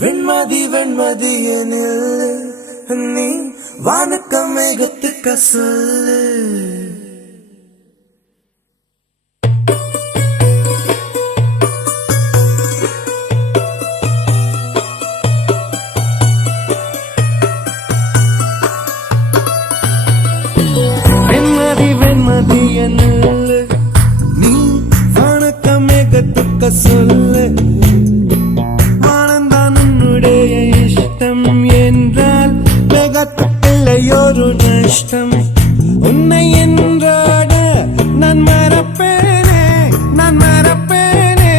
வெண்மதி வெண்மதியனில் நீ வானுக்க மேகத்துக்க சொல்லு. வெண்மதி வெண்மதியனில் நீ வானுக்க மேகத்துக்க சொல்லு. ஒரு நஷ்டம் உன்னை என்றாட நான் மறப்பேனே, நான் மறப்பேனே.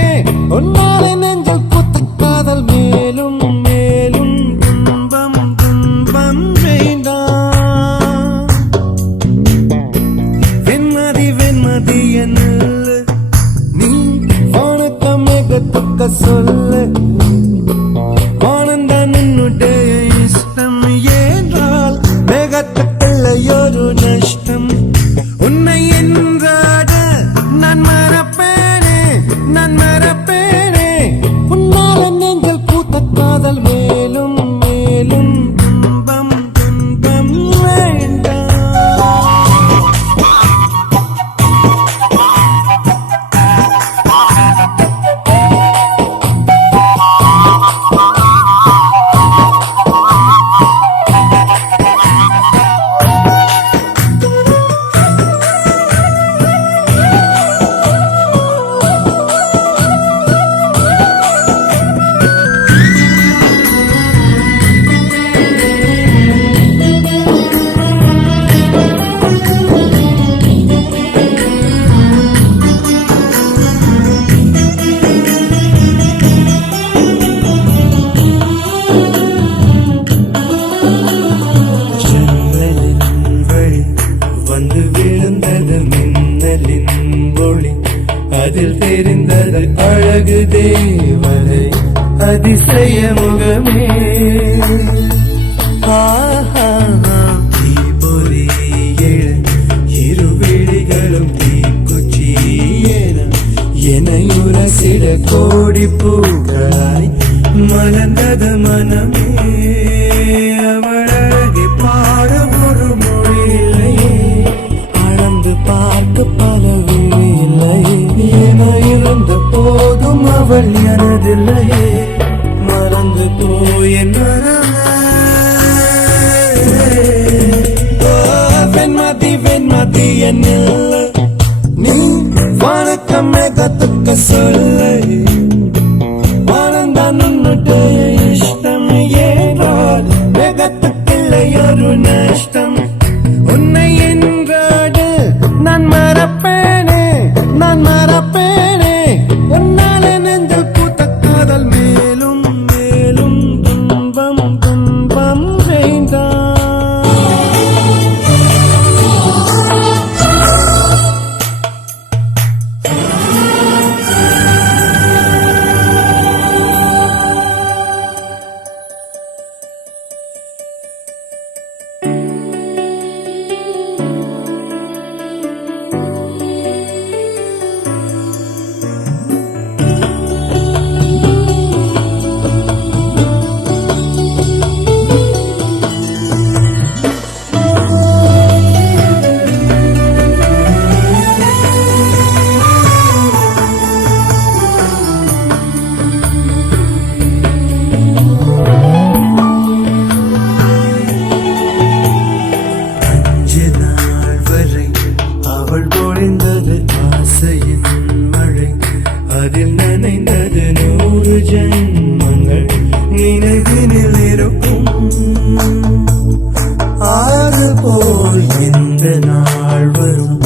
உன்னாலே நெஞ்சல் குத்தி காதல் மேலும் மேலும் துன்பம் துன்பம் வேண்டாம். வெண்மதி வெண்மதி என்ன நீ வானக்க மேகத்துக்க சொல்லு. ஆனந்தான் உன்னுடைய இஷ்டம் என்றால் மேகத்துக்குள்ளையொரு நஷ்டம் உன்னை என்றாட நான் மறப்பேனே, நான் மறப்பேனே. உன்னால நெஞ்சல் பூத்த காதல் மேலும் மேலும் துன்பம் துன்பம் வேண்டாம். வந்து விழுந்தது மின்னலின் ஒளி, அதில் தெரிந்தது அழகு தேவதை அதிசய முகமே. தீபொறி இரு விழிகளும் தீக்குச்சியேன எனையுரசிட கோடி பூக்களாய் மலர்ந்தது மனமே. அவள் அழகை பாட ஒரு மொழி இல்லையே, அளந்து பார்க்க பல விழி இல்லையே. என இருந்த போதும் அவள் எனதில்லையே, மறந்து போய் வெண்மதி வெண்மதி என்ன நீ வானக்க மேகத்துக்க சொல்லு. வானந்தான் உன்னுடைய இஷ்டம் என்றால் மேகத்துக்குள்ளையொரு நஷ்டம் உன்னை என்றாடு நான் மறப்பேனே, நான் மறப்பேனே. உன்னாலே நெஞ்சல் பூத்த காதல் மேலும் மேலும் துன்பம் துன்பம் வேண்டாம். ஆசையின் மழை அதில் நனைந்தது 100 ஜென்மங்கள் நினைவினில் இருக்கும். ஆறு போல் இந்த நாள் வரும்,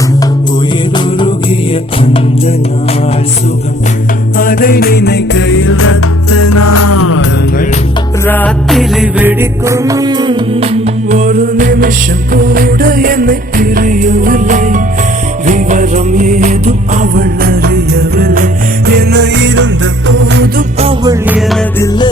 உயிருருகிய அந்த நாள் சுகம். அதை நினைக்கையில் ரத்த நாளங்கள் ராத்திரி வெடிக்கும். ஒரு நிமிஷம் கூட என்னை பிரியவில்லை, விவரம் ஏதும் அவள் அறியவில்லை. என இருந்த போதும் அவள் எனதில்லை.